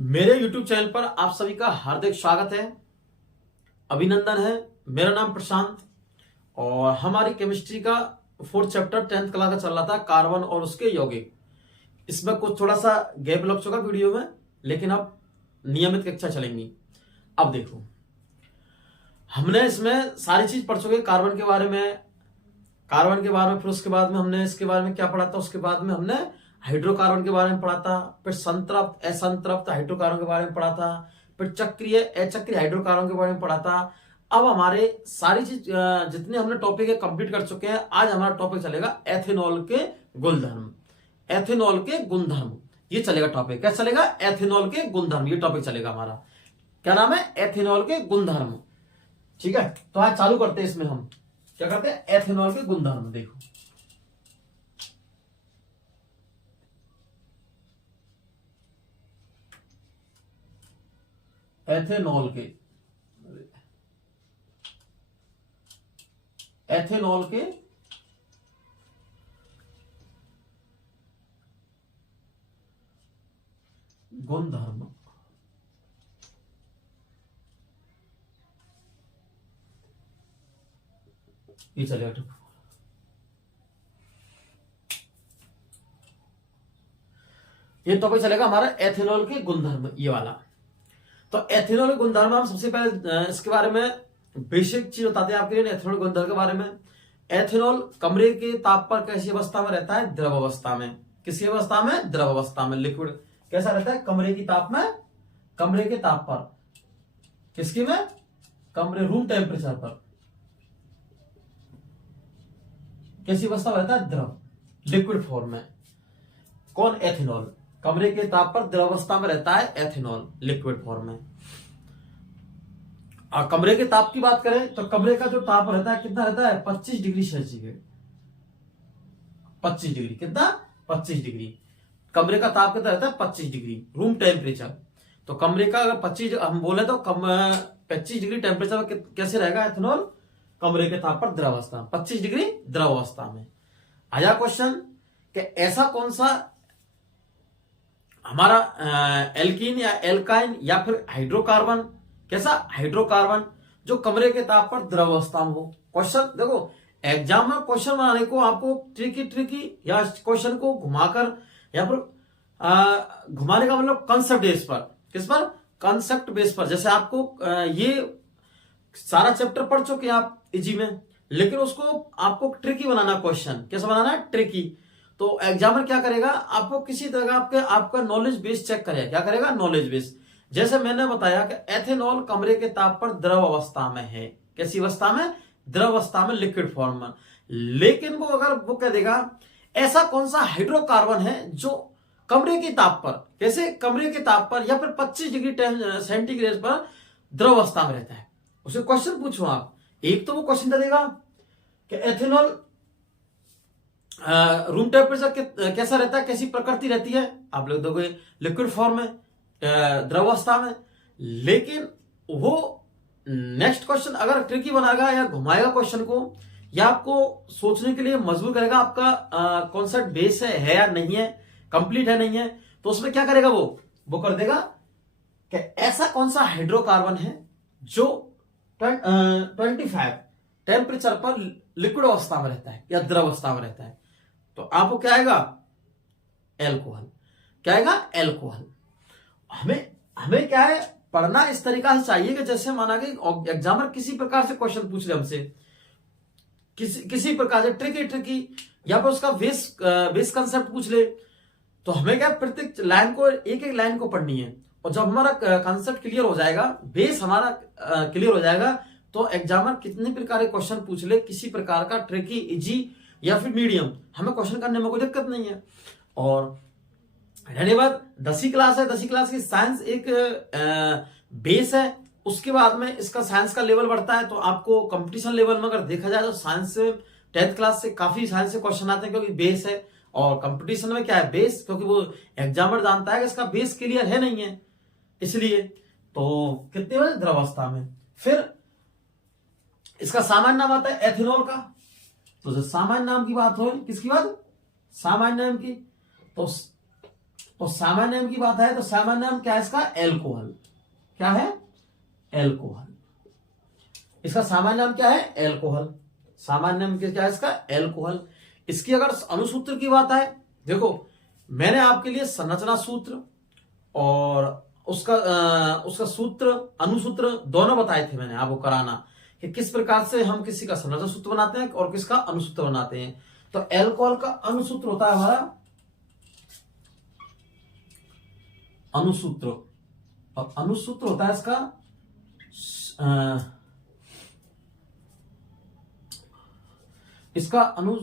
मेरे YouTube channel पर आप सभी का हार्दिक स्वागत है, अभिनंदन है। मेरा नाम प्रशांत और हमारी केमिस्ट्री का 4th चैप्टर 10th क्लास का चल रहा था, कार्बन और उसके यौगिक। इसमें कुछ थोड़ा सा गैप लग चुका वीडियो में, लेकिन अब नियमित कक्षा चलेंगी। अब देखो, हमने इसमें सारी चीज पढ़ चुके, कार्बन के बारे में, फिर उसके बाद में हमने इसके बारे में क्या पढ़ा था। उसके बाद में हमने हाइड्रोकार्बन के बारे में पढ़ा था, फिर संतृप्त असंतृप्त हाइड्रोकार्बन के बारे में पढ़ा था, फिर चक्रीय अचक्रीय हाइड्रोकार्बन के बारे में पढ़ा था। अब हमारे सारी चीज जितने हमने टॉपिक है कंप्लीट कर चुके हैं। आज हमारा टॉपिक चलेगा एथेनॉल के गुणधर्म। एथेनॉल के गुणधर्म ये चलेगा टॉपिक। क्या चलेगा? एथेनॉल के गुणधर्म, ये टॉपिक चलेगा हमारा। क्या नाम है? एथेनॉल के गुणधर्म। ठीक है, तो आज चालू करते हैं। इसमें हम क्या करते हैं? एथेनॉल के गुणधर्म। देखो, एथेनॉल के गुणधर्म। ये चलेगा। ये टॉपिक चलेगा हमारा एथेनॉल के गुणधर्म, ये वाला। तो एथेनॉल के गुणधर्म हम सबसे पहले इसके बारे में बेसिक चीज बताते हैं आपके लिए। एथेनॉल गुणधर्म के बारे में, एथेनॉल कमरे के ताप पर कैसी अवस्था में रहता है? द्रव अवस्था में। किसी अवस्था में? द्रव अवस्था में, लिक्विड। कैसा रहता है? कमरे की ताप में, कमरे के ताप पर। किसकी में? कमरे, रूम टेम्परेचर पर। कैसी अवस्था में रहता है? द्रव, लिक्विड फॉर्म में। कौन? एथेनॉल। कमरे के ताप पर द्रव अवस्था में रहता है एथेनॉल, लिक्विड फॉर्म में। और कमरे के ताप की बात करें तो कमरे का जो ताप रहता है कितना रहता है? 25 डिग्री सेंटीग्रेड। 25 डिग्री कितना? 25 डिग्री। कमरे का ताप कितना रहता है? 25 डिग्री, रूम टेम्परेचर। तो कमरे का अगर 25 हम बोले तो 25 डिग्री टेम्परेचर कैसे रहेगा एथेनॉल? कमरे के ताप पर द्रव अवस्था, 25 डिग्री द्रव अवस्था में। आया क्वेश्चन कि ऐसा कौन सा हमारा एल्कीन या एल्काइन या फिर हाइड्रोकार्बन, कैसा? हाइड्रोकार्बन जो कमरे के ताप पर द्रव अवस्था में हो। क्वेश्चन देखो, एग्जाम में क्वेश्चन बनाने को आपको ट्रिकी या क्वेश्चन को घुमाकर या फिर घुमाने का मतलब कंसेप्ट बेस पर। किस पर? कंसेप्ट बेस पर। जैसे आपको ये सारा चैप्टर पढ़ चुके हैं आप इजी में, लेकिन उसको आपको ट्रिकी बनाना। क्वेश्चन कैसा बनाना है? ट्रिकी। तो एग्जामर क्या करेगा? आपको किसी तरह आपका नॉलेज बेस चेक करेगा। क्या करेगा? Knowledge base. जैसे मैंने बताया कि एथेनॉल कमरे के ताप पर द्रव अवस्था में है। कैसी अवस्था में? द्रव अवस्था में, लिक्विड फॉर्म में। लेकिन वो अगर वो कह देगा ऐसा कौन सा हाइड्रोकार्बन है जो कमरे के ताप पर, कैसे? कमरे के ताप पर या फिर 25 डिग्री सेंटीग्रेड पर द्रव अवस्था में रहता है, उसे क्वेश्चन पूछो आप। एक तो वो क्वेश्चन दे देगा कि एथेनॉल रूम टेम्परेचर कैसा रहता है, कैसी प्रकृति रहती है, आप लोग दोगे लिक्विड फॉर्म में, द्रव अवस्था में। लेकिन वो नेक्स्ट क्वेश्चन अगर ट्रिकी बनाएगा या घुमाएगा क्वेश्चन को, या आपको सोचने के लिए मजबूर करेगा, आपका कॉन्सेप्ट बेस है या नहीं है, कंप्लीट है नहीं है, तो उसमें क्या करेगा? वो कर देगा कि ऐसा कौन सा हाइड्रोकार्बन है जो 25 टेम्परेचर पर लिक्विड अवस्था में रहता है या द्रव अवस्था में रहता है। तो आपको क्या आएगा? एल्कोहल। क्या आएगा? एल्कोहल। हमें क्या है, पढ़ना इस तरीका से चाहिए कि जैसे माना कि एग्जामर किसी प्रकार से क्वेश्चन पूछ ले हमसे, किसी प्रकार से ट्रिकी या फिर उसका बेस कंसेप्ट पूछ ले, तो हमें क्या, प्रत्येक लाइन को, एक लाइन को पढ़नी है। और जब हमारा कंसेप्ट क्लियर हो जाएगा, बेस हमारा क्लियर हो जाएगा, तो एग्जामर कितने प्रकार के क्वेश्चन पूछ ले, किसी प्रकार का ट्रिकी, इजी या फिर मीडियम, हमें क्वेश्चन करने में कोई दिक्कत नहीं है। और रहने बाद 10वीं क्लास है, 10वीं क्लास की साइंस एक बेस है। उसके बाद में इसका साइंस का लेवल बढ़ता है। तो आपको कंपटीशन लेवल में अगर देखा जाए तो साइंस से 10th क्लास से काफी साइंस से क्वेश्चन आते हैं, क्योंकि बेस है। और कंपटीशन में क्या है? बेस, क्योंकि वो एग्जामर जानता है कि इसका बेस क्लियर है नहीं है, इसलिए। तो कितने बजे? द्रव अवस्था में। फिर इसका सामान्य नाम आता है एथेनॉल का। तो जब सामान्य नाम की बात हो, किसकी बात? सामान्य नाम की। तो तो सामान्य नाम की बात है तो सामान्य नाम क्या है इसका? एल्कोहल। क्या है? एल्कोहल। इसका सामान्य नाम क्या है? एल्कोहल। सामान्य नाम क्या है इसका? एल्कोहल। इसकी अगर अनुसूत्र की बात है, देखो मैंने आपके लिए संरचना सूत्र और उसका सूत्र अनुसूत्र दोनों बताए थे मैंने आपको कराना कि किस प्रकार से हम किसी का संरचना सूत्र बनाते हैं और किसका अनुसूत्र बनाते हैं। तो एल्कोहल का अनुसूत्र होता है हमारा अनुसूत्र, और अनुसूत्र होता है इसका इसका अनु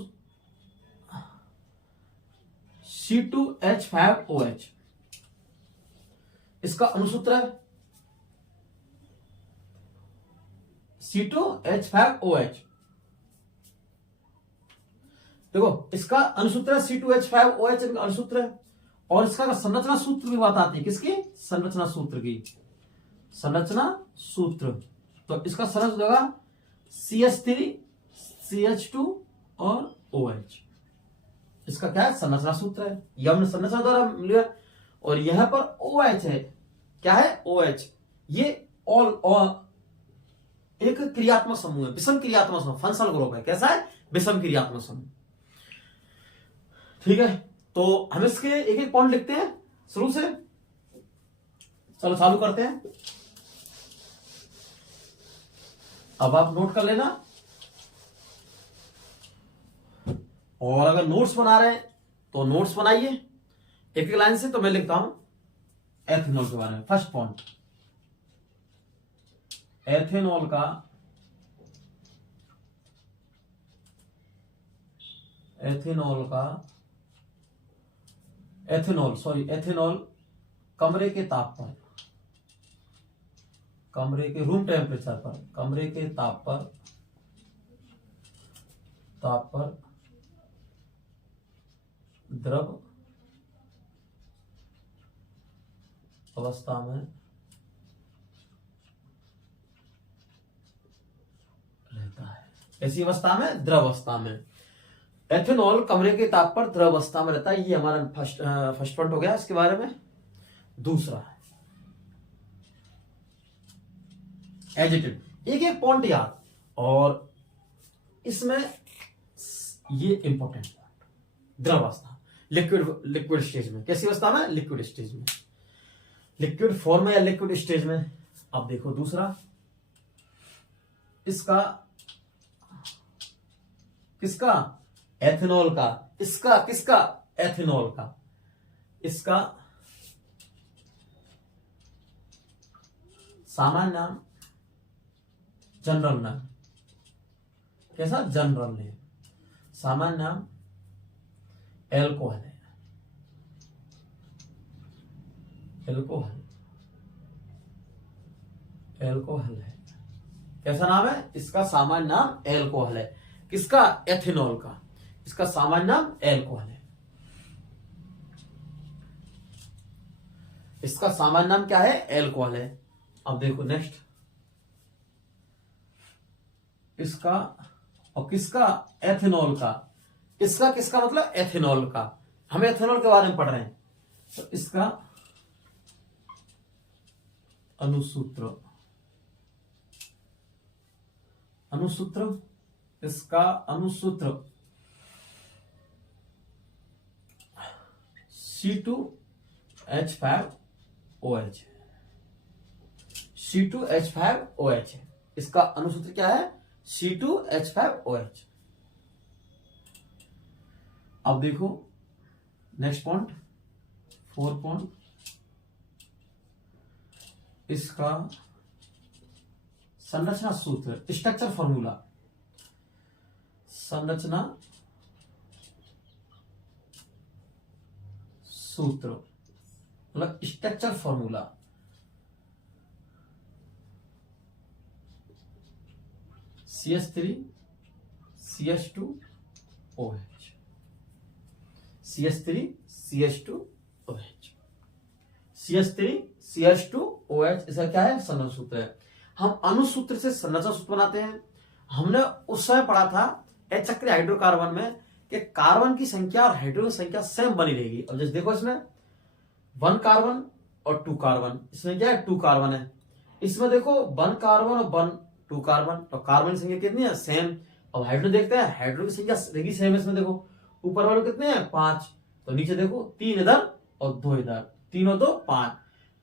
C2H5OH इसका अनुसूत्र है C2H5OH। देखो इसका अनुसूत्र है C2H5OH अनुसूत्र है। और इसका संरचना सूत्र की बात आती है, किसकी? संरचना सूत्र की। संरचना सूत्र तो इसका संरचना होगा CH3 CH2 और OH। इसका क्या है? संरचना सूत्र है। यह हमने संरचना द्वारा लिया। और यहां पर OH है। क्या है? OH। ये ऑल एक क्रियात्मक समूह है, विषम क्रियात्मक समूह, फंक्शनल ग्रुप है। कैसा है? विषम क्रियात्मक समूह। ठीक है, तो हम इसके एक एक पॉइंट लिखते हैं शुरू से। चलो चालू करते हैं। अब आप नोट कर लेना, और अगर नोट्स बना रहे हैं तो नोट्स बनाइए एक एक लाइन से। तो मैं लिखता हूं एथेनॉल के बारे में। फर्स्ट पॉइंट, एथेनॉल कमरे के ताप पर, कमरे के रूम टेम्परेचर पर, कमरे के ताप पर द्रव अवस्था में रहता है। ऐसी अवस्था में? द्रव अवस्था में। एथेनॉल कमरे के ताप पर द्रव अवस्था में रहता है। ये हमारा फर्स्ट पॉइंट हो गया इसके बारे में। दूसरा है एजिटेड। एक एक पॉइंट याद, और इसमें ये इंपॉर्टेंट पॉइंट, द्रव अवस्था, लिक्विड स्टेज में। कैसी अवस्था में? लिक्विड स्टेज में, लिक्विड फॉर्म में या लिक्विड स्टेज में। अब देखो दूसरा, इसका किसका? एथेनॉल का। इसका किसका? एथेनॉल का। इसका सामान्य नाम, जनरल नाम। कैसा? General name. सामान्य नाम एल्कोहल है। एल्कोहल है। कैसा नाम है इसका? सामान्य नाम एल्कोहल है। किसका? एथेनॉल का। इसका सामान्य नाम एल्कोहल है। इसका सामान्य नाम क्या है? एल्कोहल है। अब देखो नेक्स्ट, इसका और किसका? एथेनॉल का। इसका किसका मतलब? एथेनॉल का। हम एथेनॉल के बारे में पढ़ रहे हैं, तो इसका अनुसूत्र, इसका अनुसूत्र C2H5OH। C2H5OH है। इसका अनुसूत्र क्या है? C2H5OH। अब देखो नेक्स्ट पॉइंट, 4 पॉइंट, इसका संरचना सूत्र, स्ट्रक्चर फॉर्मूला। संरचना सूत्र मतलब structure formula. CH3 CH2OH, CH3 CH2OH, CH3 CH2OH। इसका क्या है? संरचना सूत्र है। हम अनुसूत्र से संरचना सूत्र बनाते हैं। हमने उस समय पढ़ा था चक्रीय हाइड्रोकार्बन में कि कार्बन की संख्या और हाइड्रोजन की संख्या सेम बनी रहेगी। और जैसे देखो इसमें 1 कार्बन और 2 कार्बन, इसमें क्या है 2 कार्बन है। इसमें देखो 1 कार्बन और 2 कार्बन, तो कार्बन की संख्या कितनी है सेम। अब हाइड्रोजन देखते हैं, हाइड्रोजन की संख्या रहेगी सेम। इसमें देखो ऊपर वाले कितने हैं 5, तो नीचे देखो 3 इधर और 2 इधर, 3 और 2 5,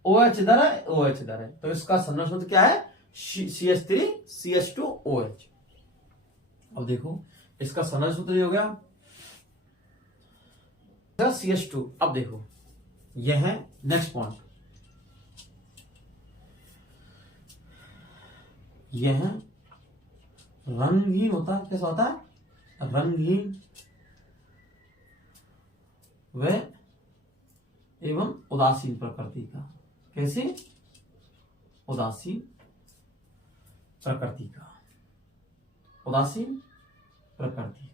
OH इधर है, OH इधर है, तो इसका संरचना सूत्र क्या है CH3 CH2 OH। अब देखो इसका संरचना सूत्र हो गया CH2। अब देखो यह है नेक्स्ट पॉइंट, यह रंगहीन होता है। कैसा होता है रंगहीन व एवं उदासीन प्रकृति का। कैसे उदासीन प्रकृति का, उदासीन प्रकृति का।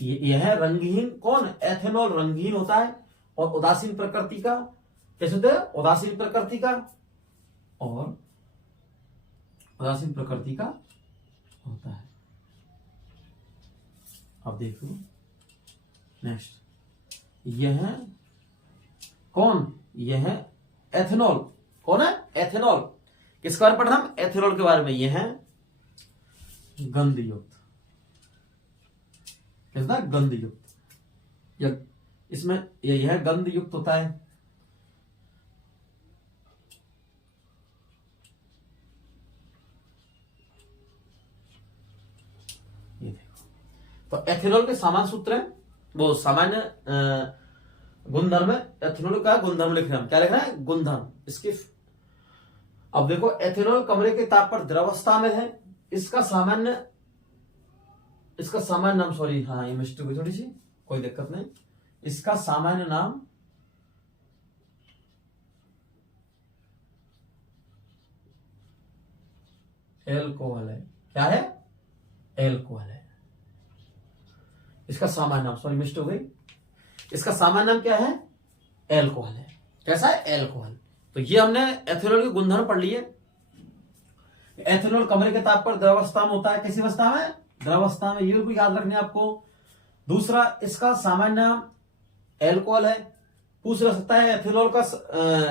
यह रंगहीन कौन, एथेनॉल रंगहीन होता है और उदासीन प्रकृति का। कैसे होता है उदासीन प्रकृति का और उदासीन प्रकृति का होता है। अब देखो नेक्स्ट, यह कौन, यह एथेनॉल। कौन है एथेनॉल, किसके बारे में पढ़ रहे हम एथेनॉल के बारे में। यह गंधयुक्त, कैसा गंधयुक्त, इसमें यह गंधयुक्त होता है। ये देखो तो एथेनॉल के सामान्य सूत्र है, वो सामान्य गुणधर्म है। एथेनॉल का गुणधर्म लिख रहे हैं हम, क्या लिख रहे हैं गुणधर्म इसकी। अब देखो एथेनॉल कमरे के ताप पर द्रवावस्था में है। इसका सामान्य नाम, सॉरी हाँ ये मिस्टेक हुई थोड़ी सी, कोई दिक्कत नहीं। इसका सामान्य नाम एल्कोहल है। क्या है एल्कोहल है इसका सामान्य नाम, सॉरी मिस्टेक हो गई। इसका सामान्य नाम क्या है एल्कोहल है। कैसा है एल्कोहल। तो ये हमने एथेनॉल के गुणधर्म पढ़ लिए। एथेनॉल कमरे के ताप पर द्रवावस्था में होता है। कैसी अवस्था में द्रवावस्था में, ये भी याद रखने आपको। दूसरा इसका सामान्य नाम एल्कोहल है। पूछ सकता है एथेनॉल का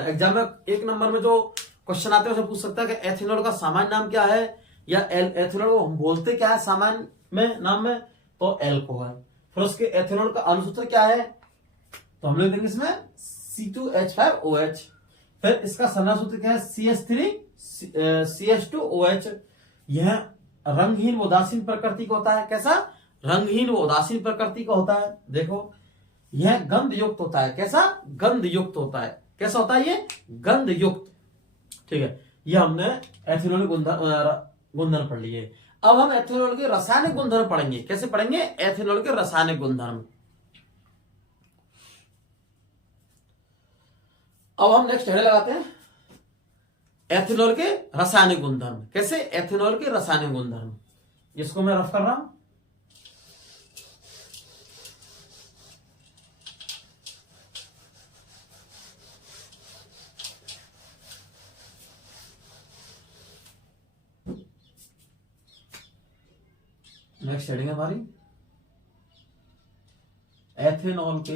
एग्जाम में 1 नंबर में जो क्वेश्चन आते हैं उसे पूछ सकता है कि एथेनॉल का सामान्य नाम क्या है, या एथेनॉल को हम बोलते क्या है सामान्य में नाम में, तो एल्कोहल। फिर उसके एथेनॉल का अनुसूत्र क्या है, तो हम लोग देखेंगे इसमें C2H5OH। फिर इसका संरचना सूत्र क्या है CH3 CH2OH। यह रंगहीन व उदासीन प्रकृति का होता है। कैसा रंगहीन व उदासीन प्रकृति का होता है। देखो यह गंध युक्त होता है। कैसा गंध युक्त होता है। कैसा होता है ये गंध युक्त। ठीक है, ये हमने एथेनॉल गुणधर्म पढ़ लिए। अब हम एथेनॉल के रासायनिक गुणधर्म पढ़ेंगे। कैसे पढ़ेंगे एथेनॉल के रासायनिक गुणधर्म। अब हम नेक्स्ट हेडर लगाते हैं एथेनॉल के रासायनिक गुणधर्म। कैसे एथेनॉल के रासायनिक गुणधर्म, जिसको मैं रफ कर रहा हूं। नेक्स्ट हेडिंग है हमारी एथेनॉल के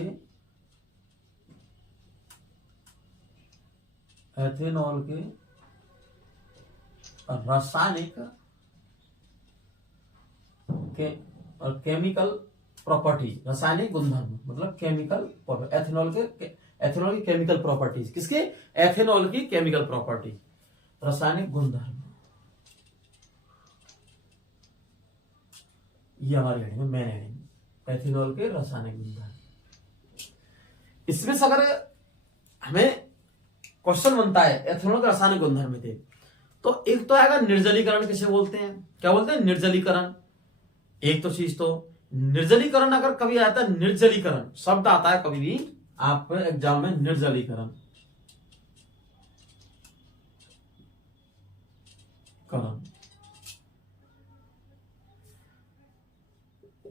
रासायनिक और केमिकल प्रॉपर्टीज। रासायनिक गुणधर्म मतलब केमिकल, एथेनॉल की केमिकल प्रॉपर्टीज। किसके एथेनॉल की केमिकल प्रॉपर्टीज, रासायनिक गुणधर्म। ये हमारी हेडिंग है, मेन हेडिंग एथेनॉल के रासायनिक गुणधर्म। इसमें से अगर हमें क्वेश्चन बनता है एथेनॉल के रासायनिक गुणधर्म में थे, तो एक तो आएगा निर्जलीकरण। किसे बोलते हैं, क्या बोलते हैं निर्जलीकरण। एक तो चीज तो निर्जलीकरण, अगर कभी आता है निर्जलीकरण शब्द आता है कभी भी आप एग्जाम में, निर्जलीकरण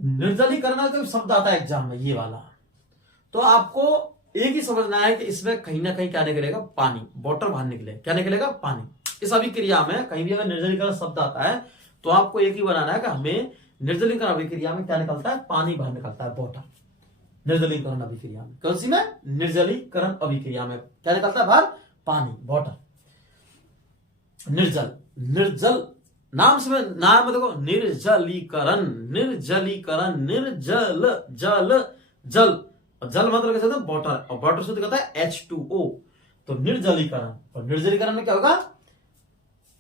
निर्जलीकरण का शब्द आता है एग्जाम में ये वाला, तो आपको एक ही समझना है कि इसमें कहीं ना कहीं क्या निकलेगा पानी, वाटर बाहर निकले। क्या निकलेगा पानी। इस अभिक्रिया में कहीं भी अगर निर्जलीकरण शब्द आता है तो आपको एक ही बनाना है कि हमें निर्जलीकरण अभिक्रिया में क्या निकलता है पानी बाहर निकलता है, वाटर। निर्जलीकरण अभिक्रिया में। कौन सी में? निर्जलीकरण अभिक्रिया में क्या निकलता है बाहर? पानी, वाटर। निर्जल, निर्जल नाम से नाम में देखो, निर्जलीकरण, निर्जलीकरण, निर्जल, जल, जल, जल मतलब कैसे होता है? वाटर, और वाटर से कहता है H2O। तो निर्जलीकरण, और निर्जलीकरण में क्या होगा?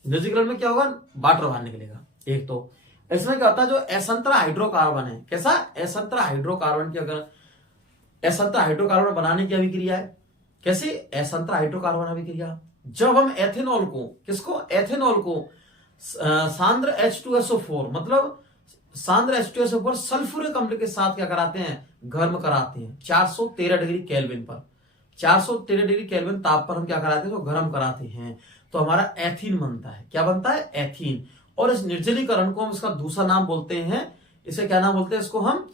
निर्जलीकरण में क्या होगा? वाटर बाहर निकलेगा। एक तो इसमें क्या होता है, जो असंतरा हाइड्रोकार्बन है, कैसा? असंतरा हाइड्रोकार्बन की, अगर असंतरा हाइड्रोकार्बन बनाने की अभिक्रिया है, कैसे? असंतरा हाइड्रोकार्बन अभिक्रिया। जब हम एथेनॉल को, किसको? एथेनॉल को सांद्र H2SO4 मतलब सांद्र H2SO4 सल्फ्यूरिक अम्ल के साथ क्या कराते हैं? गर्म कराते हैं 413 डिग्री केल्विन पर। 413 डिग्री केल्विन ताप पर हम क्या कराते हैं? तो गर्म कराते हैं, तो हमारा एथीन बनता है। क्या बनता है? एथीन। और इस निर्जलीकरण को हम इसका दूसरा नाम बोलते हैं, इसे क्या नाम बोलते हैं? इसको हम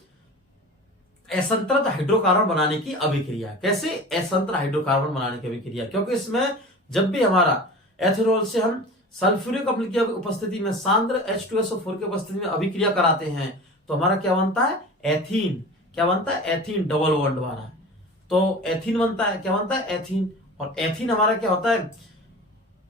असंतृत हाइड्रोकार्बन बनाने की अभिक्रिया। कैसे? असंतृत हाइड्रोकार्बन बनाने की अभिक्रिया, क्योंकि इसमें जब भी हमारा एथेनॉल से हम सल्फ्यूरिक अम्ल की उपस्थिति में सांद्र H2SO4 की उपस्थिति में अभिक्रिया कराते हैं, तो हमारा क्या बनता है? एथीन। क्या बनता है? एथीन, डबल बॉन्ड वाला। तो एथीन बनता है। क्या बनता है? एथीन। और एथीन हमारा क्या होता है?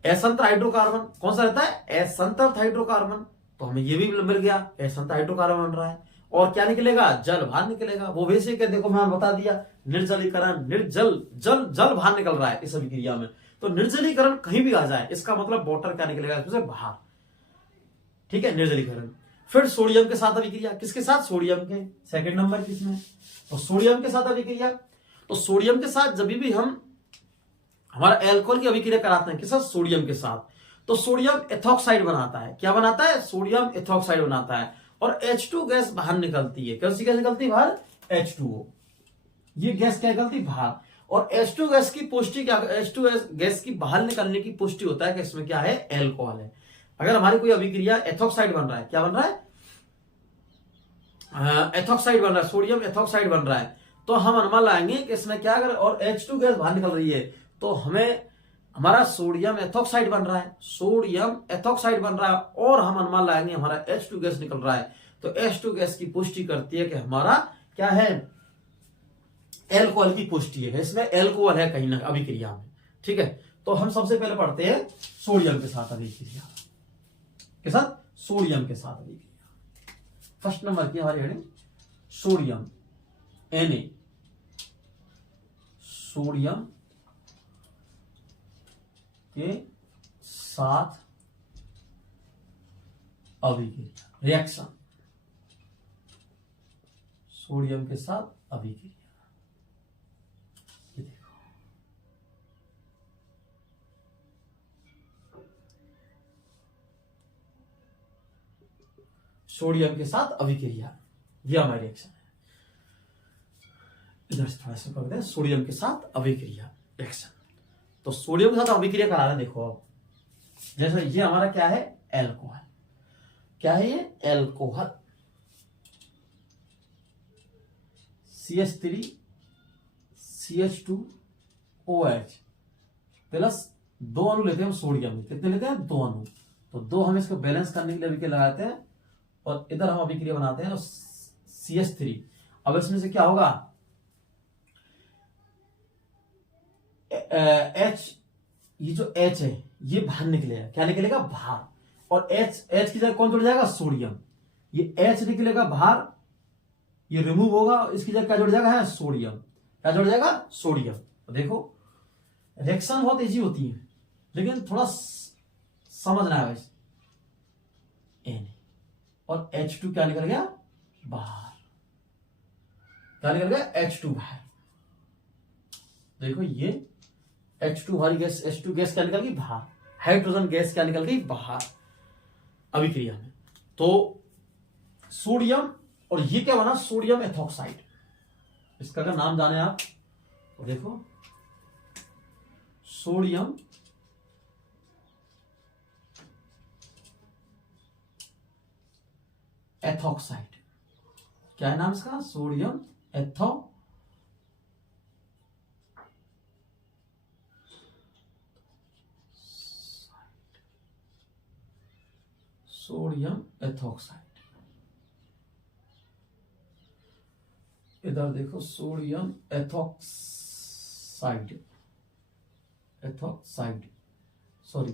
असंतृत हाइड्रोकार्बन। कौन सा रहता है? असंतृत हाइड्रोकार्बन। तो हमें ये भी मिल गया, असंतृत हाइड्रोकार्बन बन रहा है। और क्या निकलेगा? जल बाहर निकलेगा। वो वैसे के देखो मैं बता दिया, निर्जलीकरण, निर्जल, जल, जल बाहर निकल रहा है इस अभिक्रिया में। तो निर्जलीकरण कहीं भी आ जाए, इसका मतलब वाटर क्या निकलेगा? इसमें से बाहर। ठीक है, निर्जलीकरण। फिर सोडियम के साथ अभिक्रिया, किसके साथ? सोडियम के। सेकंड नंबर किसमें? तो सोडियम के साथ अभिक्रिया। तो सोडियम के साथ जब भी हम हमारा एल्कोहल की अभिक्रिया कराते हैं, किसके साथ? सोडियम के साथ, तो सोडियम एथॉक्साइड बनाता है। क्या बनाता है? सोडियम एथॉक्साइड बनाता है। और H2 गैस बाहर निकलती है। कौन सी गैस निकलती है बाहर? H2O। ये गैस क्या निकलती है? बाहर। और H2 गैस की पुष्टि क्या? H2 गैस की बाहर निकलने की पुष्टि होता है कि इसमें क्या है? एल्कोहल है। अगर हमारी कोई अभिक्रिया एथॉक्साइड बन रहा है, क्या बन रहा है? एथॉक्साइड बन रहा है, सोडियम एथॉक्साइड बन रहा है, तो हम अनुमान लाएंगे कि इसमें क्या, अगर और H2 गैस बाहर निकल रही है, तो हमें हमारा सोडियम एथॉक्साइड बन रहा है, सोडियम एथॉक्साइड बन रहा है, और हम अनुमान लाएंगे हमारा H2 गैस निकल रहा है। तो H2 गैस की पुष्टि करती है कि हमारा क्या है? एल्कोहल की पुष्टि है, इसमें एल्कोहल है कहीं ना अभिक्रिया में। ठीक है, तो हम सबसे पहले पढ़ते हैं सोडियम के साथ अभिक्रिया के साथ, सोडियम के साथ अभिक्रिया। फर्स्ट नंबर की हमारी हेडिंग सोडियम, Na, सोडियम के साथ अभिक्रिया, रिएक्शन, सोडियम के साथ अभिक्रिया। ये देखो, सोडियम के साथ अभिक्रिया, यह हमारी रिएक्शन है। इधर से थोड़ा सा कर दें, सोडियम के साथ अभिक्रिया, रिएक्शन। तो सोडियम के साथ अभिक्रिया करा रहे हैं। देखो अब जैसे ये हमारा क्या है? एल्कोहल। क्या है ये? एल्कोहल। CH3 CH2OH प्लस 2 अणु लेते हैं हम सोडियम में। कितने लेते हैं? 2 अणु। तो 2 हम इसको बैलेंस करने के लिए अभिक्रिया लगाते हैं, और इधर हम अभिक्रिया बनाते हैं तो CH3। अब इसमें से क्या होगा? H, ये जो H है ये बाहर निकलेगा। क्या निकलेगा? बाहर। और H की जगह कौन जुड़ जाएगा? सोडियम। ये H निकलेगा बाहर, ये रिमूव होगा, इसकी जगह क्या जुड़ जाएगा? है सोडियम। क्या जुड़ जाएगा? सोडियम। तो देखो रिएक्शन बहुत इजी होती है, लेकिन थोड़ा समझना है वैसे। Na और H2 क्या निकल गया? बाहर। क्या निकल गया? H2 बाहर। देखो ये H2 हमारी गैस, H2 गैस क्या निकल गई? बाहर। हाइड्रोजन गैस क्या निकल गई? बाहर अभिक्रिया में। तो सोडियम, और ये क्या बना? Sodium ethoxide. इसका अगर नाम जाने आप तो देखो, सोडियम एथॉक्साइड। क्या है नाम इसका? Sodium sodium ethoxide. इधर देखो, सोडियम एथॉक्साइड, सॉरी,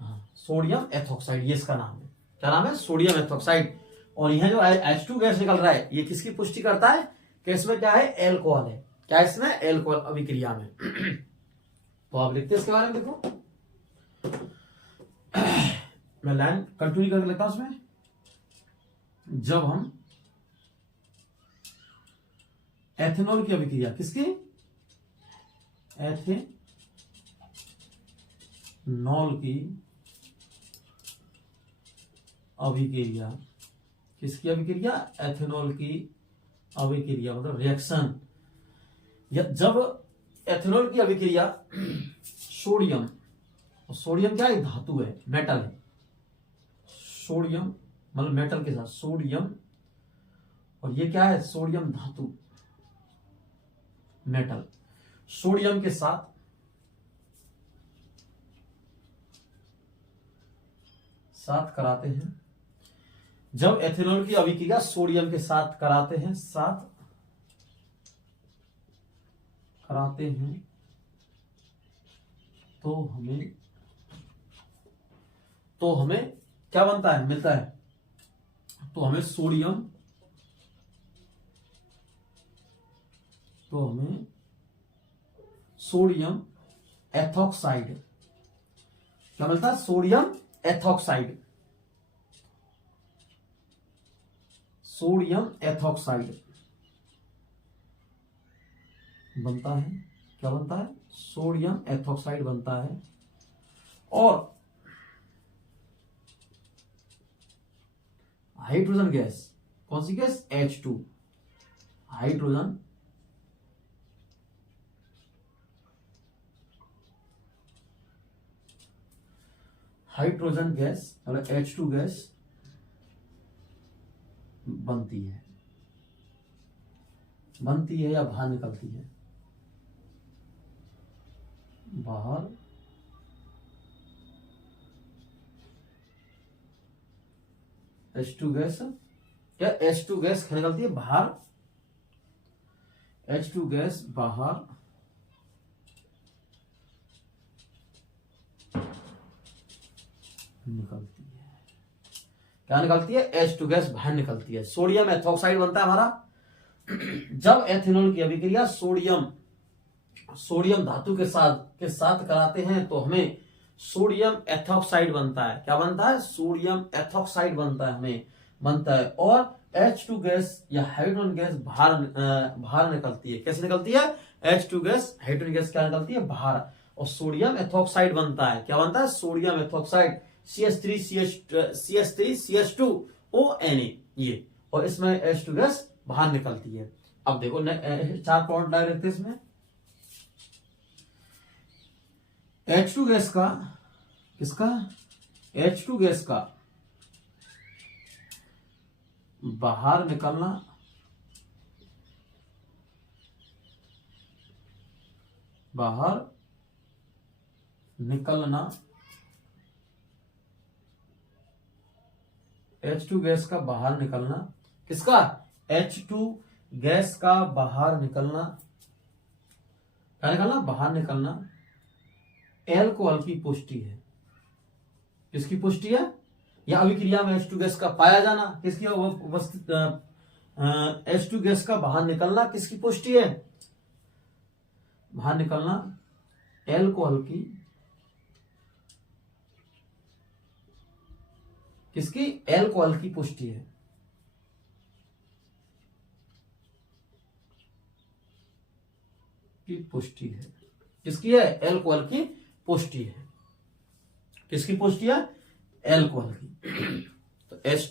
हाँ, सोडियम एथॉक्साइड, ये इसका नाम है। क्या नाम है? Sodium ethoxide. और यह जो H2 गैस निकल रहा है, ये किसकी पुष्टि करता है कि इसमें क्या है? एल्कोहल है। क्या इसमें? एल्कोहल अभिक्रिया में। तो आप लिखते हैं इसके बारे में, देखो मैं लाइन कंटिन्यू करके लेता हूं उसमें। जब हम एथेनॉल की अभिक्रिया, किसकी? एथेनॉल की अभिक्रिया, किसकी अभिक्रिया? एथेनॉल की अभिक्रिया मतलब रिएक्शन। जब एथेनॉल की अभिक्रिया सोडियम, सोडियम क्या है? धातु है, मेटल है। सोडियम मतलब मेटल के साथ सोडियम, और ये क्या है? सोडियम धातु, मेटल। सोडियम के साथ कराते हैं। जब एथेनॉल की अभिक्रिया सोडियम के साथ कराते हैं, तो हमें क्या बनता है? मिलता है, तो हमें सोडियम एथॉक्साइड क्या मिलता है? सोडियम एथॉक्साइड बनता है। क्या बनता है? सोडियम एथॉक्साइड बनता है। और हाइड्रोजन गैस, कौन सी गैस? H2, हाइड्रोजन गैस मतलब H2 गैस बनती है या बाहर निकलती है? बाहर H2 गैस, क्या H2 गैस निकलती है बाहर? H2 गैस बाहर निकलती है। क्या निकलती है? H2 गैस बाहर निकलती है। सोडियम एथॉक्साइड बनता है हमारा। जब एथेनॉल की अभिक्रिया सोडियम धातु के साथ कराते हैं, तो हमें सोडियम एथॉक्साइड बनता है। क्या बनता है? सोडियम एथॉक्साइड बनता है। और H2 गैस या हाइड्रोजन गैस बाहर निकलती है। कैसे निकलती है? H2 गैस, हाइड्रोजन गैस क्या निकलती है? बाहर। और सोडियम एथॉक्साइड बनता है। क्या बनता है? सोडियम एथॉक्साइड, CH3CH2ONA, ये। और इसमें H2 गैस बाहर निकलती है। अब देखो 4 पॉइंट डायरेक्ट इसमें। H2 गैस का, किसका? H2 गैस का बाहर निकलना, H2 गैस का बाहर निकलना, किसका? H2 गैस का बाहर निकलना, क्या निकलना? बाहर निकलना एल्कोहल की पुष्टि है। किसकी पुष्टि है? या अभिक्रिया में H2 गैस का पाया जाना, किसकी उपस्थित? H2 गैस का बाहर निकलना किसकी पुष्टि है? बाहर निकलना एल्कोहल की, किसकी? एल्कोहल की पुष्टि है। किसकी है? एल्कोहल की पुष्टि है। किसकी पुष्टि है? एल्कोहल की।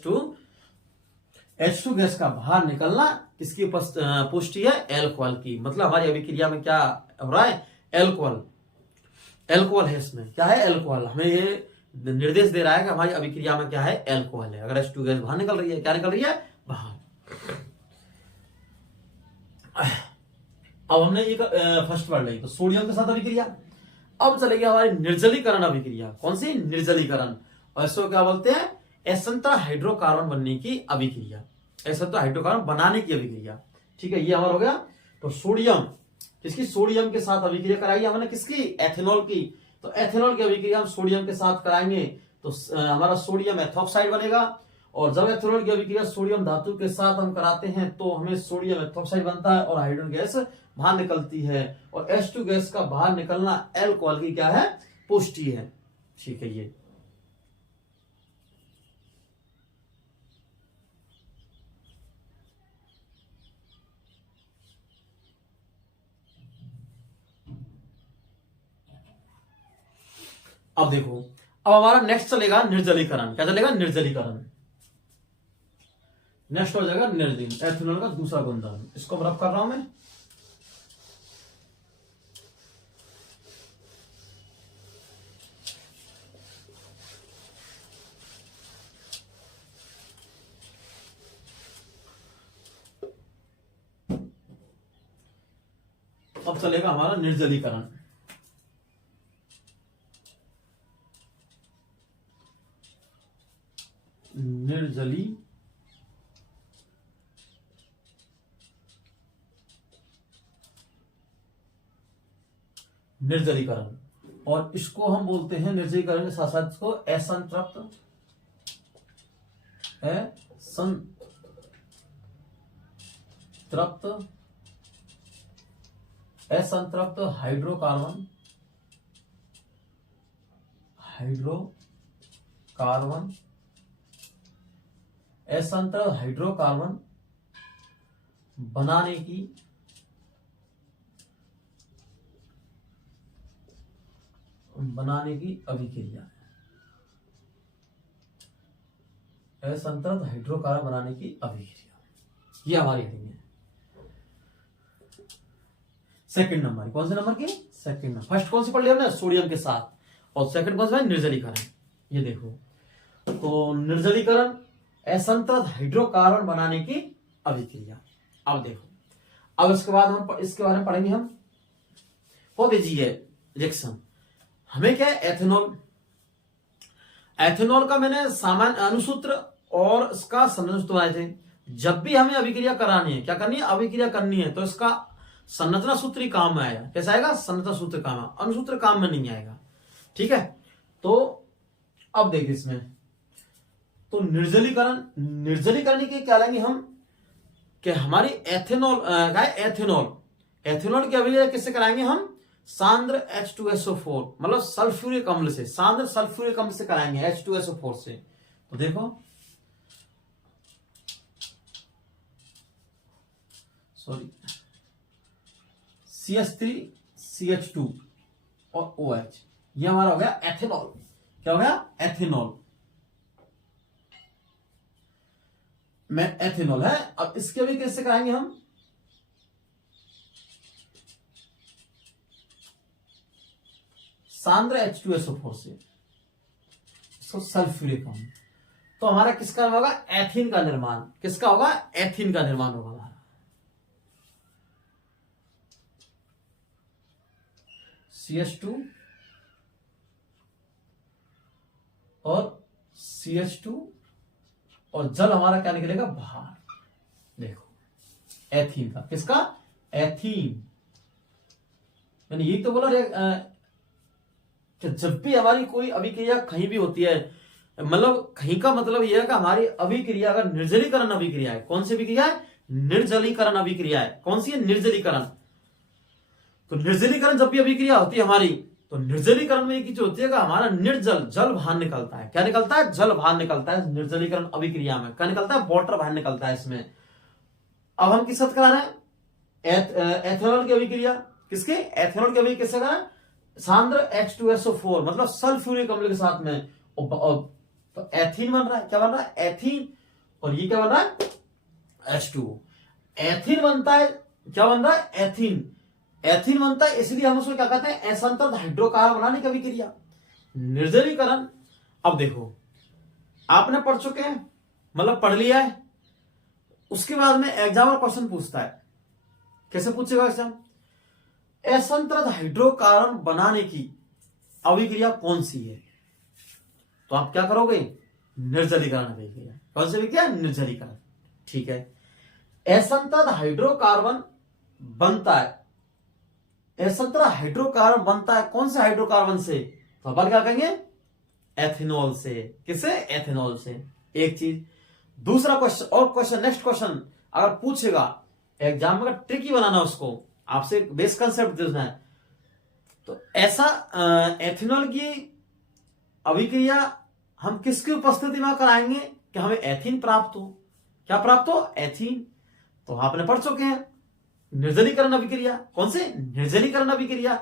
तो H2 गैस का बाहर निकलना किसकी पुष्टि है? एल्कोहल की। मतलब हमारी अभिक्रिया में क्या हो रहा है? एल्कोहल है। इसमें क्या है? एल्कोहल। हमें ये निर्देश दे रहा है कि हमारी अभिक्रिया में क्या है? एल्कोहल है। अगर H2 गैस बाहर निकल रही है, क्या निकल रही है? बाहर। अब हमने ये फर्स्ट वर्ड ली, तो सोडियम के साथ अभिक्रिया। अब चलेगी हमारी निर्जलीकरण अभिक्रिया। कौन सी? निर्जलीकरण। और इसको क्या बोलते हैं? एसंतर हाइड्रोकार्बन बनने की अभिक्रिया, एसंतर हाइड्रोकार्बन बनाने की अभिक्रिया। ठीक है, ये हमारा हो गया। तो सोडियम, किसकी, सोडियम के साथ अभिक्रिया कराई हमने, किसकी, एथेनॉल की। तो एथेनॉल की अभिक्रिया हम सोडियम के साथ कराएंगे तो हमारा सोडियम एथॉक्साइड बनेगा। और जब एथेनॉल की अभिक्रिया सोडियम धातु के साथ हम कराते हैं तो हमें सोडियम एथॉक्साइड बनता है और हाइड्रोजन गैस बाहर निकलती है। और H2 गैस का बाहर निकलना अल्कोहल की क्या है, पुष्टि है। ठीक है, ये अब देखो, अब हमारा नेक्स्ट चलेगा निर्जलीकरण। क्या चलेगा, निर्जलीकरण। नेक्स्ट हो जाएगा निर्जलीकरण, एथेनॉल का दूसरा गुणधर्म। इसको रफ कर रहा हूं मैं। अब चलेगा हमारा निर्जलीकरण। निर्जलीकरण, और इसको हम बोलते हैं निर्जलीकरण के साथ साथ इसको असंतृप्त असंतृप्त हाइड्रोकार्बन असंतृप्त हाइड्रोकार्बन बनाने की अभिक्रिया, असंतृप्त हाइड्रोकार्बन बनाने की अभिक्रिया, ये हमारी हेडिंग है। सेकंड नंबर, कौन से नंबर की, सेकंड नंबर। फर्स्ट कौन सी पढ़ लिया हमने, सोडियम के साथ, और सेकंड कौन सा है, निर्जलीकरण। ये देखो, तो निर्जलीकरण असंतृप्त हाइड्रोकार्बन बनाने की अभिक्रिया। अब देखो, अब इसके बाद हम इसके बारे में पढ़ेंगे हम। बहुत इजी है रिएक्शन। हमें क्या है, एथेनॉल का मैंने सामान्य अनुसूत्र और इसका संरचना सूत्र बनाए थे। जब भी हमें अभिक्रिया करानी है, क्या करनी है, अभिक्रिया करनी है, तो इसका संरचना सूत्र ही काम में आएगा। कैसा आएगा, संरचना सूत्र काम, अनुसूत्र काम में नहीं आएगा। ठीक है, तो अब देखिए इसमें, तो निर्जलीकरण के क्या लेंगे हम, कि हमारी एथेनॉल की अभिक्रिया किससे कराएंगे हम, सांद्र H2SO4 मतलब सल्फ्यूरिक अम्ल से, सांद्र सल्फ्यूरिक अम्ल से कराएंगे, H2SO4 से। तो देखो, सॉरी, CH3CH2 और OH, ये हमारा हो गया एथेनॉल। क्या हो गया, एथेनॉल में एथेनॉल है। अब इसके भी कैसे कराएंगे हम, सांद्र H2SO4 से, इसको सल्फ्यूरिक अम्ल। तो हमारा किसका होगा, एथीन का निर्माण। किसका होगा, एथीन का निर्माण होगा हमारा। CH2 और CH2 और जल हमारा क्या निकलेगा बाहर। देखो, एथीन का, किसका, एथीन। मैंने यही तो बोला कि जब भी हमारी कोई अभिक्रिया कहीं भी होती है, मतलब कहीं का मतलब यह है कि हमारी अभिक्रिया अगर निर्जलीकरण अभिक्रिया है, कौन सी अभिक्रिया है, निर्जलीकरण अभिक्रिया है। कौन सी है, निर्जलीकरण। तो निर्जलीकरण जब भी अभिक्रिया होती है हमारी, तो निर्जलीकरण में एक चीज होती है कि हमारा निर्जल, जल बाहर निकलता है। क्या निकलता है, जल बाहर निकलता है निर्जलीकरण अभिक्रिया में। क्या निकलता है, वाटर बाहर निकलता है इसमें। अब हम किस साथ करा रहे हैं, एथेनॉल की अभिक्रिया। किसके, एथेनॉल की अभिक्रिया किससे करा, सांद्र H2SO4 मतलब सल्फ्यूरिक अम्ल के साथ में। तो एथीन बन रहा है, क्या बन रहा है, एथीन। और ये क्या बन रहा है, H2O। एथीन बनता है, क्या बन रहा है, एथीन। एथीन बनता है, इसलिए हम उसको क्या कहते हैं, असंतृप्त हाइड्रोकार्बन बनाने की अभिक्रिया, निर्जलीकरण। अब देखो, आपने पढ़ चुके हैं, मतलब पढ़ लिया है। उसके बाद में एग्जाम और क्वेश्चन पूछता है, कैसे पूछेगा एग्जाम, असंतृप्त हाइड्रोकार्बन बनाने की अभिक्रिया कौन सी है। तो आप क्या करोगे, निर्जलीकरण अभिक्रिया। कौन सी अभिक्रिया, निर्जलीकरण। ठीक है, असंतत हाइड्रोकार्बन बनता है, असंतत हाइड्रोकार्बन बनता है कौन से हाइड्रोकार्बन से? तो अपन क्या कहेंगे? एथेनॉल से। किससे? एथेनॉल से। एक चीज। दूसरा क्वेश्चन, और क्वेश्चन, नेक्स्ट क्वेश्चन अगर पूछेगा एग्जाम में, ट्रिकी बनाना उसको, आपसे बेस कंसेप्ट देना है, तो ऐसा एथेनॉल की अभिक्रिया हम किसकी उपस्थिति में कराएंगे कि हमें एथीन प्राप्त हो? क्या प्राप्त हो? एथीन। तो आपने पढ़ चुके हैं निर्जलीकरण अभिक्रिया। कौन से? निर्जलीकरण अभिक्रिया।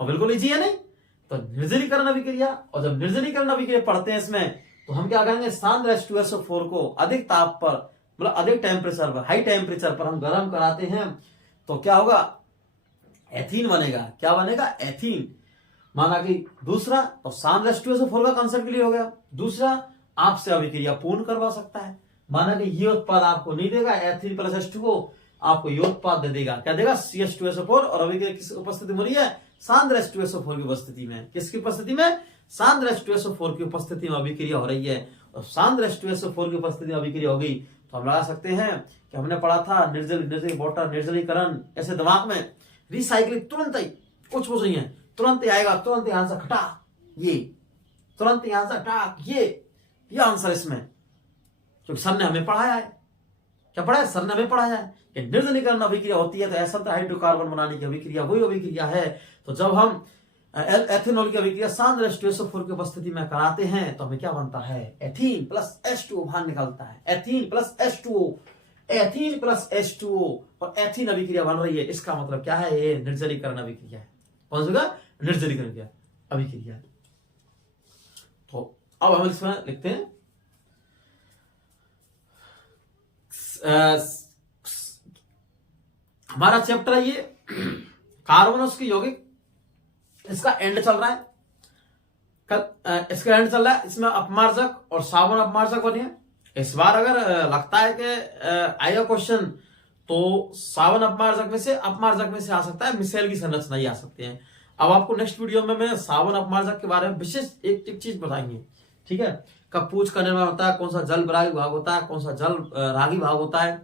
और बिल्कुल इजी है नहीं? तो निर्जलीकरण अभिक्रिया, और जब निर्जलीकरण अभिक्रिया पढ़ते हैं इसमें, तो हम क्या करेंगे? सांद्र H2SO4 को अधिक ताप पर, मतलब अधिक टेम्परेचर पर, हाई टेम्परेचर पर हम गर्म कराते हैं, तो क्या होगा? एथीन बनेगा। क्या बनेगा? एथीन। माना कि दूसरा, तो सांद्र H2SO4 का कंसेप्ट क्लियर हो गया। दूसरा, आपसे अभिक्रिया पूर्ण करवा सकता है। माना कि ये उत्पाद आपको नहीं देगा एथीन प्लस H2O, आपको ये उत्पाद दे देगा। क्या देगा? CH2SO4। और अभिक्रिया किस उपस्थिति में हो रही है? सांद्र H2SO4 की उपस्थिति में। किसकी उपस्थिति में? सांद्र H2SO4 की उपस्थिति में अभिक्रिया हो रही है। और सांद्र H2SO4 की उपस्थिति में अभिक्रिया हो गई, तो हम लगा सकते हैं कि हमने पढ़ा था वाटर निर्जलीकरण, ऐसे दिमाग में रिसाइकलिंग तुरंत ही कुछ नहीं है, तुरंत ही आएगा, तुरंत ही आंसर खटा, ये तुरंत ही आंसर हटा, ये आंसर इसमें, क्योंकि सर ने हमें पढ़ाया है। क्या पढ़ा है? सर ने हमें पढ़ाया है कि निर्जलीकरण अभिक्रिया होती है तो असंतत हाइड्रोकार्बन बनाने की अभिक्रिया वही अभिक्रिया है। तो जब हम एथेनॉल की अभिक्रिया सांद्र H2SO4 की उपस्थिति में कराते हैं, तो हमें क्या बनता है? एथीन प्लस H2O बाहर निकलता है। Ethene plus H2O, ethene plus H2O, और एथीन अभिक्रिया बन रही है। इसका मतलब क्या है? ये निर्जलीकरण अभिक्रिया है। कौन सा? निर्जलीकरण अभिक्रिया। तो अब हम इसमें लिखते हैं हमारा चैप्टर है ये कार्बन और उसकी यौगिक, इसका एंड चल रहा है कल, इसका एंड चल रहा है। इसमें अपमार्जक और सावन अपमार्जक बने हैं। इस बार अगर लगता है कि आएगा क्वेश्चन, तो सावन अपमार्जक में से आ सकता है, मिसेल की संरचना ही आ सकते हैं। अब आपको नेक्स्ट वीडियो में मैं सावन अपमार्जक के बारे में विशेष एक चीज बताएंगे, ठीक है? कब पूछ का निर्माण होता है, कौन सा जल विरागी भाग होता है, कौन सा जल रागी भाग होता है,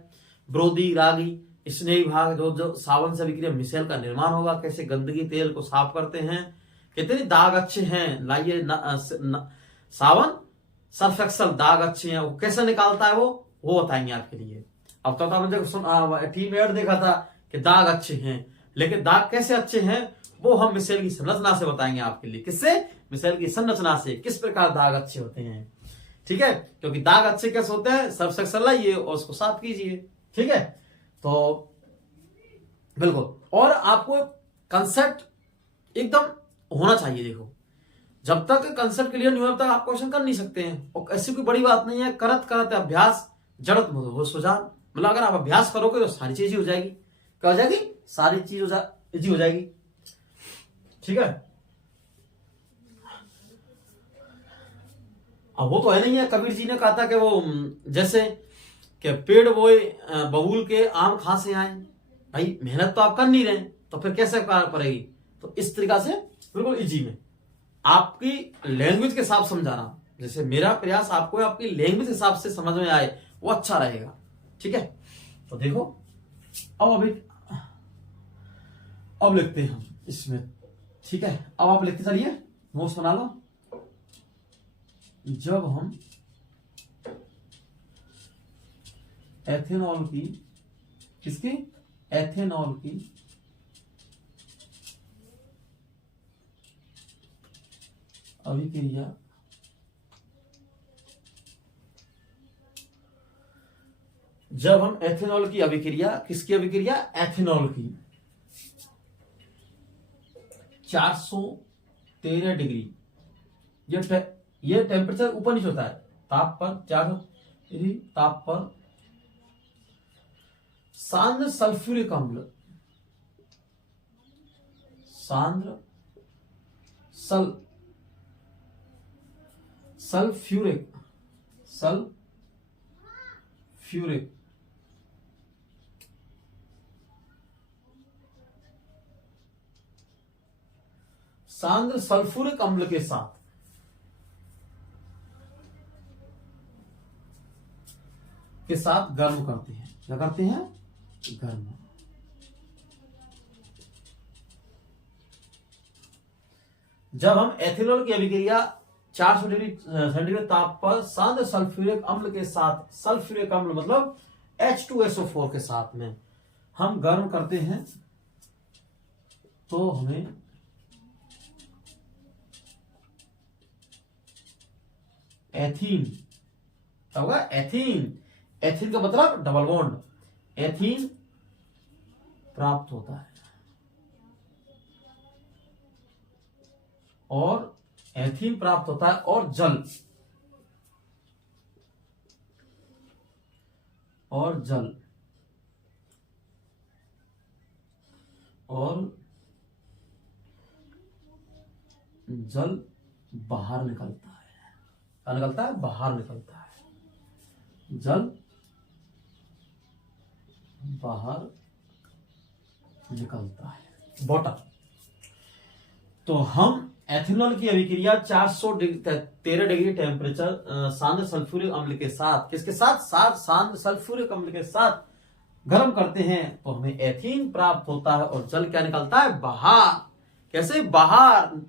ब्रोदी, रागी, स्नेही भाग, जो सावन से अभिक्रिया मिसेल का निर्माण होगा, कैसे गंदगी तेल को साफ करते हैं, कितने दाग अच्छे हैं, लाइए सावन सर्फ एक्सल दाग अच्छे हैं, वो कैसे निकालता है वो बताएंगे आपके लिए। अब तो आपने टीम एड देखा था कि दाग अच्छे हैं, लेकिन दाग कैसे अच्छे हैं वो हम मिसेल की संरचना से बताएंगे आपके लिए। किससे? मिसेल की संरचना से, किस प्रकार दाग अच्छे होते हैं, ठीक है? क्योंकि दाग अच्छे कैसे होते हैं? सर्फ एक्सल लाइए और उसको साफ कीजिए, ठीक है? तो बिल्कुल, और आपको कंसेप्ट एकदम होना चाहिए। देखो, जब तक कंसेप्ट क्लियर नहीं हो तब तक आप क्वेश्चन कर नहीं सकते हैं, और ऐसी कोई बड़ी बात नहीं है। करत करत अभ्यास जड़त वो सुजान, मतलब अगर आप अभ्यास करोगे तो सारी चीज हो जाएगी। क्या हो जाएगी? सारी चीज इजी हो जाएगी, ठीक है? अब वो तो है नहीं है, कबीर जी ने कहा था कि वो जैसे कि पेड़ बोए बबूल के आम खा से आए। भाई मेहनत तो आप कर नहीं रहे, तो फिर कैसे पड़ेगी? तो इस तरीका से बिल्कुल इजी में आपकी लैंग्वेज के साथ समझा रहा हूं। जैसे मेरा प्रयास आपको आपकी लैंग्वेज के हिसाब से समझ में आए, वो अच्छा रहेगा, ठीक है? तो देखो, अब लिखते हैं हम इसमें, ठीक है? अब आप लिखते चलिए, नोट्स बना लो। जब हम एथेनॉल की, किसकी? एथेनॉल की अभिक्रिया जब हम एथेनॉल की अभिक्रिया, किसकी अभिक्रिया? एथेनॉल की 413 डिग्री, ये टेम्परेचर ऊपर नीचे होता है, ताप पर 400 डिग्री ताप पर सांद्र सल्फ्यूरिक अम्ल, सांद्र सल्फ्यूरिक सांद्र सल्फ्यूरिक अम्ल के साथ गर्म करते हैं। क्या करते हैं? गर्म। जब हम एथेनॉल की अभिक्रिया 400 डिग्री सेंटीग्रेड ताप पर शांत सल्फ्यूरिक अम्ल के साथ, सल्फ्यूरिक अम्ल मतलब H2SO4 के साथ में हम गर्म करते हैं तो हमें एथीन, क्या होगा? एथीन। एथीन का मतलब डबल बॉन्ड, एथीन प्राप्त होता है और एथीन प्राप्त होता है और जल, और जल और जल बाहर निकलता है। क्या निकलता है? बाहर निकलता है। जल बाहर निकलता है, वाटर। तो हम एथेनॉल की अभिक्रिया 413 डिग्री टेम्परेचर शांत सल्फ्यूरिक अम्ल के साथ, किसके साथ? शांत सल्फ्यूरिक अम्ल के साथ गर्म करते हैं तो हमें एथीन प्राप्त होता है और जल क्या निकलता है? बाहर। कैसे? बाहर।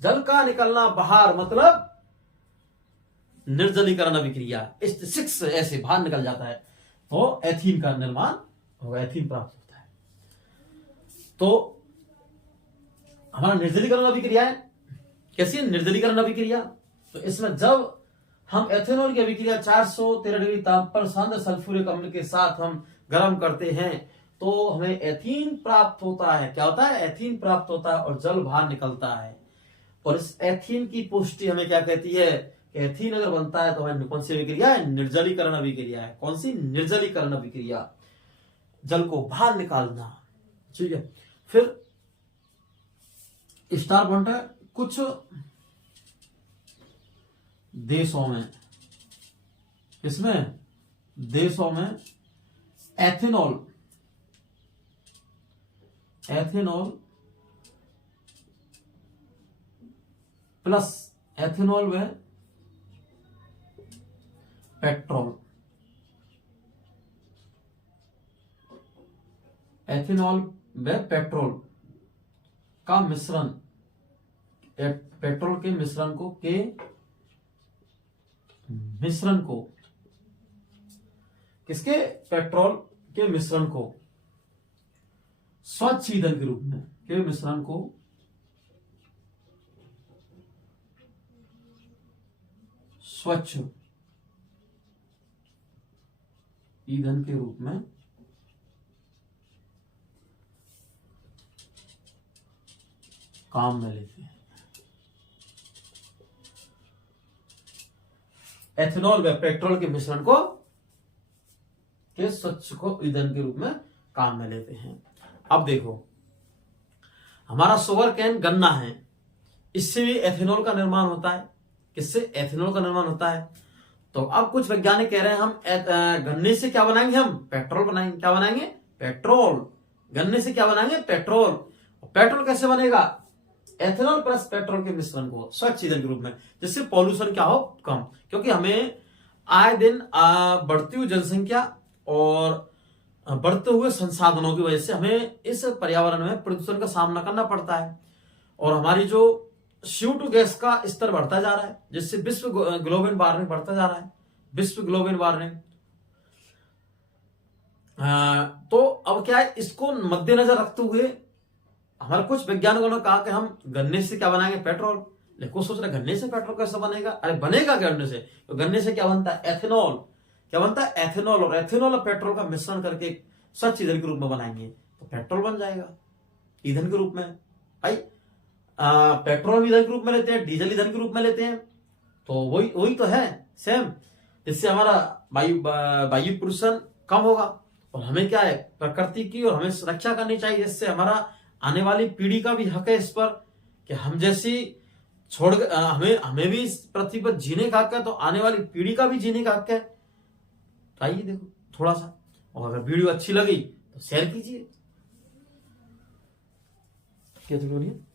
जल का निकलना बाहर मतलब निर्जलीकरण अभिक्रिया, H6 ऐसे बाहर निकल जाता है तो एथीन का निर्माण होगा, एथीन प्राप्त होता है। तो हमारा निर्जलीकरण अभिक्रिया है। कैसी है निर्जलीकरण अभिक्रिया? तो इसमें जब हम एथेनॉल की अभिक्रिया 413 डिग्री ताप पर शांत सल्फ्यूरिक अम्ल के साथ हम गर्म करते हैं तो हमें एथीन प्राप्त होता है। क्या होता है? एथीन प्राप्त होता है और जल बाहर निकलता है। और इस एथीन की पुष्टि हमें क्या कहती है? एथीन अगर बनता है तो हमें कौन सी अभिक्रिया है? निर्जलीकरण अभिक्रिया है। कौन सी? निर्जलीकरण अभिक्रिया, जल को बाहर निकालना। ठीक है। फिर स्टार पॉइंट है, कुछ देशों में, इसमें देशों में एथेनॉल प्लस एथेनॉल व पेट्रोल, एथेनॉल व पेट्रोल का मिश्रण, पेट्रोल के मिश्रण को किसके? पेट्रोल के मिश्रण को स्वच्छ ईंधन के रूप में, के मिश्रण को स्वच्छ ईंधन के रूप में काम में लेते हैं। एथेनॉल व पेट्रोल के मिश्रण को के स्वच्छ को ईंधन के रूप में काम में लेते हैं। अब देखो, हमारा शुगर कैन गन्ना है, इससे भी एथेनॉल का निर्माण होता है। किससे? एथेनॉल का निर्माण होता है। तो अब कुछ वैज्ञानिक कह रहे हैं हम गन्ने से क्या बनाएंगे? हम पेट्रोल बनाएंगे। क्या बनाएंगे? पेट्रोल। गन्ने से क्या बनाएंगे? पेट्रोल। पेट्रोल कैसे बनेगा? एथेनॉल प्लस पेट्रोल के मिश्रण को स्वच्छ ईंधन के रूप में, जिससे पॉल्यूशन क्या हो? कम। क्योंकि हमें आए दिन बढ़ती हुई जनसंख्या और बढ़ते हुए संसाधनों की वजह से हमें इस पर्यावरण में प्रदूषण का सामना करना पड़ता है और हमारी जो CO2 गैस का स्तर बढ़ता जा रहा है, जिससे विश्व ग्लोबल वार्मिंग बढ़ता जा रहा है, विश्व ग्लोबल वार्मिंग। तो अब क्या है, इसको मद्देनजर रखते हुए हमारे कुछ वैज्ञानिकों ने कहा कि हम गन्ने से क्या बनाएंगे? पेट्रोल। लेकिन कुछ सोच रहे गन्ने से पेट्रोल कैसे बनेगा? अरे बनेगा गन्ने से। तो गन्ने से क्या बनता है? एथेनॉल। क्या बनता है? एथेनॉल। और एथेनॉल और पेट्रोल का मिश्रण करके स्वच्छ ईंधन के रूप में बनाएंगे तो पेट्रोल बन जाएगा ईंधन के रूप में। भाई पेट्रोल ईंधन के रूप में लेते हैं, डीजल ईंधन के रूप में लेते हैं, तो वही तो है सेम। जिससे हमारा वायु प्रदूषण कम होगा और हमें क्या है? प्रकृति की और हमें सुरक्षा करनी चाहिए, जिससे हमारा आने वाली पीढ़ी का भी हक है इस पर कि हम जैसी छोड़ हमें भी इस पृथ्वी पर जीने का हक है, तो आने वाली पीढ़ी का भी जीने का हक है। तो आइए देखो थोड़ा सा, और अगर वीडियो अच्छी लगी तो शेयर कीजिए। क्या जरूरी है?